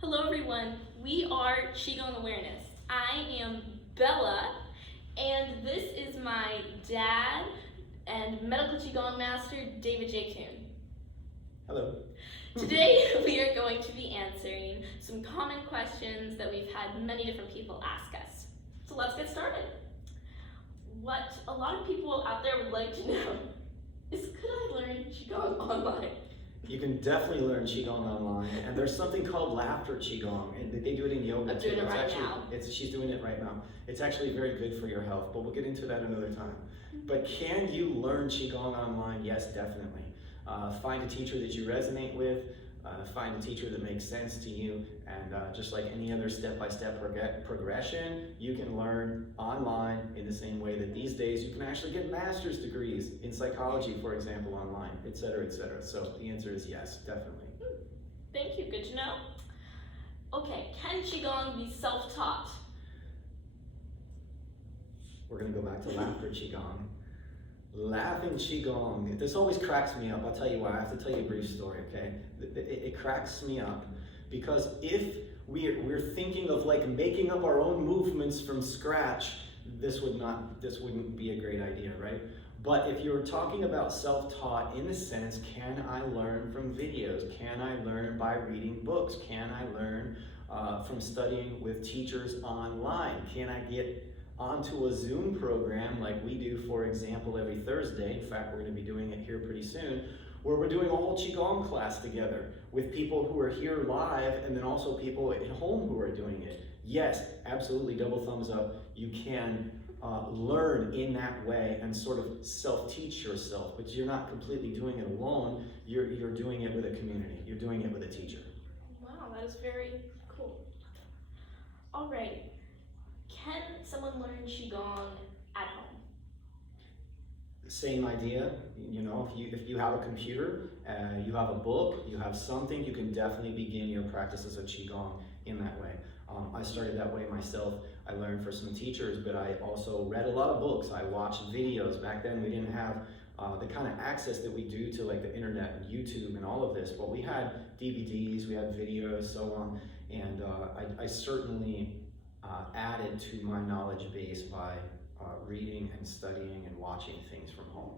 Hello everyone, we are Qigong Awareness. I am Bella, and this is my dad and medical Qigong master, David J. Coon. Hello. Today we are going to be answering some common questions that we've had many different people ask us. So let's get started. What a lot of people out there would like to know is, could I learn Qigong online? You can definitely learn Qigong online, and there's something called laughter Qigong, and they do it in yoga I'm too. doing it right now. She's doing it right now. It's actually very good for your health, but we'll get into that another time. But can you learn Qigong online? Yes, definitely. Find a teacher that you resonate with, find a teacher that makes sense to you, and just like any other step-by-step progression, you can learn online in the same way that these days you can actually get master's degrees in psychology, for example, online, etc., etc. So the answer is yes, definitely. Thank you, good to know. Okay, can Qigong be self-taught? We're gonna go back to laughter Qigong. Laughing Qigong, this always cracks me up. I'll tell you why. I have to tell you a brief story, okay? It cracks me up because if we're thinking of like making up our own movements from scratch, this wouldn't be a great idea, right? But if you're talking about self-taught in the sense, can I learn from videos? Can I learn by reading books? Can I learn from studying with teachers online? Can I get onto a Zoom program like we do, for example, every Thursday? In fact, we're going to be doing it here pretty soon, where we're doing a whole Qigong class together with people who are here live and then also people at home who are doing it. Yes, absolutely, double thumbs up. You can learn in that way and sort of self-teach yourself, but you're not completely doing it alone. You're doing it with a community. You're doing it with a teacher. Wow, that is very cool. All right. Can someone learn Qigong at home? Same idea. You know, if you have a computer, you have a book, you have something, you can definitely begin your practices of Qigong in that way. I started that way myself. I learned for some teachers, but I also read a lot of books. I watched videos. Back then we didn't have the kind of access that we do to like the internet and YouTube and all of this, but we had DVDs, we had videos, so on, and I certainly added to my knowledge base by reading and studying and watching things from home.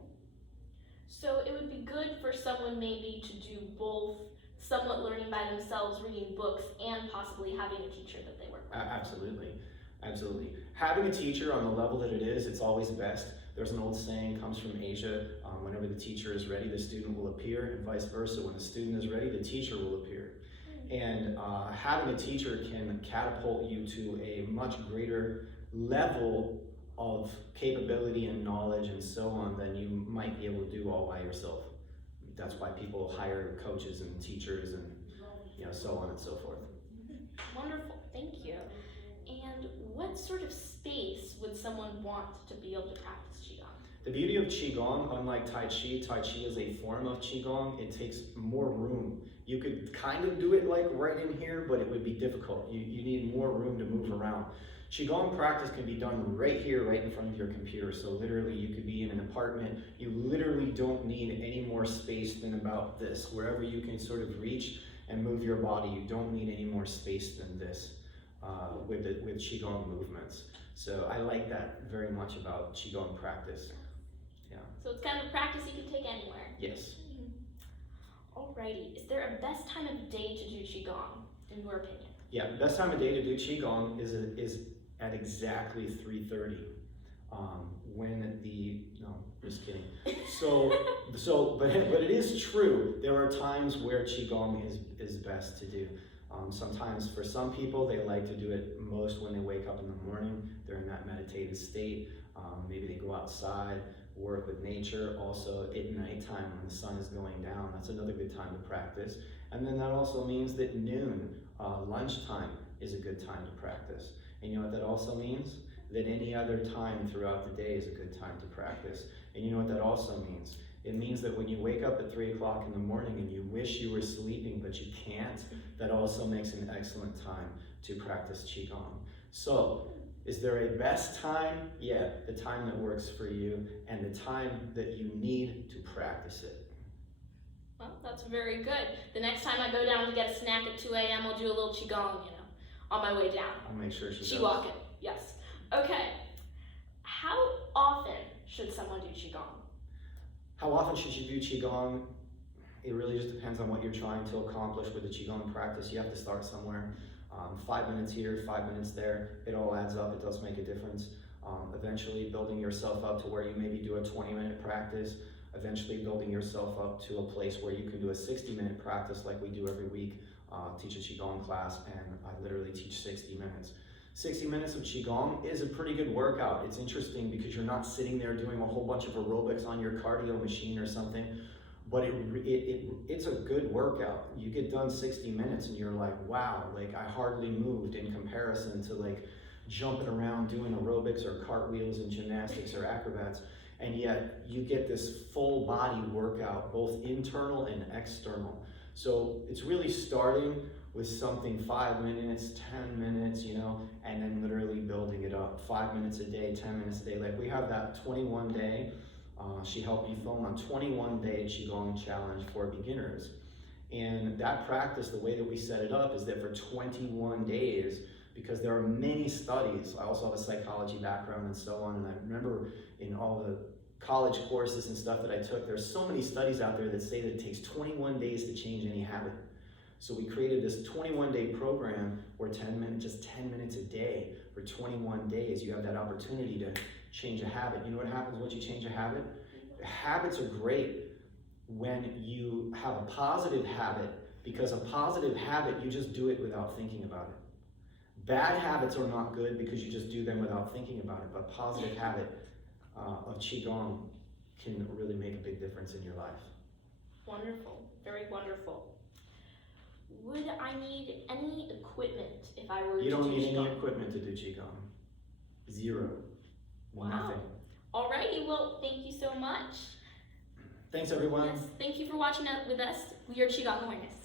So it would be good for someone maybe to do both, somewhat learning by themselves, reading books, and possibly having a teacher that they work with. Absolutely, absolutely. Having a teacher on the level that it is, it's always best. There's an old saying, comes from Asia, whenever the teacher is ready, the student will appear, and vice versa. When the student is ready, the teacher will appear. And having a teacher can catapult you to a much greater level of capability and knowledge and so on than you might be able to do all by yourself. That's why people hire coaches and teachers and so on and so forth. Wonderful, thank you. And what sort of space would someone want to be able to practice Qigong? The beauty of Qigong, unlike Tai Chi is a form of Qigong. It takes more room. You could kind of do it like right in here, but it would be difficult. You need more room to move around. Qigong practice can be done right here, right in front of your computer. So literally you could be in an apartment. You literally don't need any more space than about this. Wherever you can sort of reach and move your body, you don't need any more space than this with Qigong movements. So I like that very much about Qigong practice. Yeah. So it's kind of a practice you can take anywhere. Yes. Alrighty, is there a best time of day to do Qigong, in your opinion? Yeah, the best time of day to do Qigong is at exactly 3:30. No, just kidding. But it is true. There are times where Qigong is best to do. Sometimes for some people, they like to do it most when they wake up in the morning. They're in that meditative state. Maybe they go outside, work with nature. Also at nighttime when the sun is going down, that's another good time to practice. And then that also means that noon, lunchtime, is a good time to practice. And you know what that also means? That any other time throughout the day is a good time to practice. And you know what that also means? It means that when you wake up at 3 o'clock in the morning and you wish you were sleeping but you can't, that also makes an excellent time to practice Qigong. So, is there a best time? Yeah, the time that works for you and the time that you need to practice it. Well, That's very good. The next time I go down to get a snack at 2 a.m., I'll do a little Qigong, on my way down. I'll make sure she does. Qigong, yes. Okay. How often should someone do Qigong? How often should you do Qigong? It really just depends on what you're trying to accomplish with the Qigong practice. You have to start somewhere. 5 minutes here, 5 minutes there, it all adds up. It does make a difference. Eventually building yourself up to where you maybe do a 20-minute practice, eventually building yourself up to a place where you can do a 60-minute practice like we do every week, teach a Qigong class, and I literally teach 60 minutes. 60 minutes of Qigong is a pretty good workout. It's interesting because you're not sitting there doing a whole bunch of aerobics on your cardio machine or something, but it's a good workout. You get done 60 minutes and you're like, wow, like I hardly moved in comparison to like jumping around doing aerobics or cartwheels and gymnastics or acrobats. And yet you get this full body workout, both internal and external. So it's really starting with something 5 minutes, 10 minutes, and then literally building it up. 5 minutes a day, 10 minutes a day. Like we have that 21 day, she helped me film a 21-day Qigong challenge for beginners. And that practice, the way that we set it up is that for 21 days, because there are many studies, I also have a psychology background and so on, and I remember in all the college courses and stuff that I took, there's so many studies out there that say that it takes 21 days to change any habit. So we created this 21-day program where just 10 minutes a day for 21 days, you have that opportunity to change a habit. You know what happens once you change a habit? Habits are great when you have a positive habit, because a positive habit, you just do it without thinking about it. Bad habits are not good because you just do them without thinking about it, but positive habit of Qigong can really make a big difference in your life. Wonderful, very wonderful. Would I need any equipment if I were to do Qigong? You don't need any equipment to do Qigong. Zero. Wow. Nothing. Alrighty, well, thank you so much. Thanks everyone. Yes, thank you for watching with us. We are Qigong Awareness.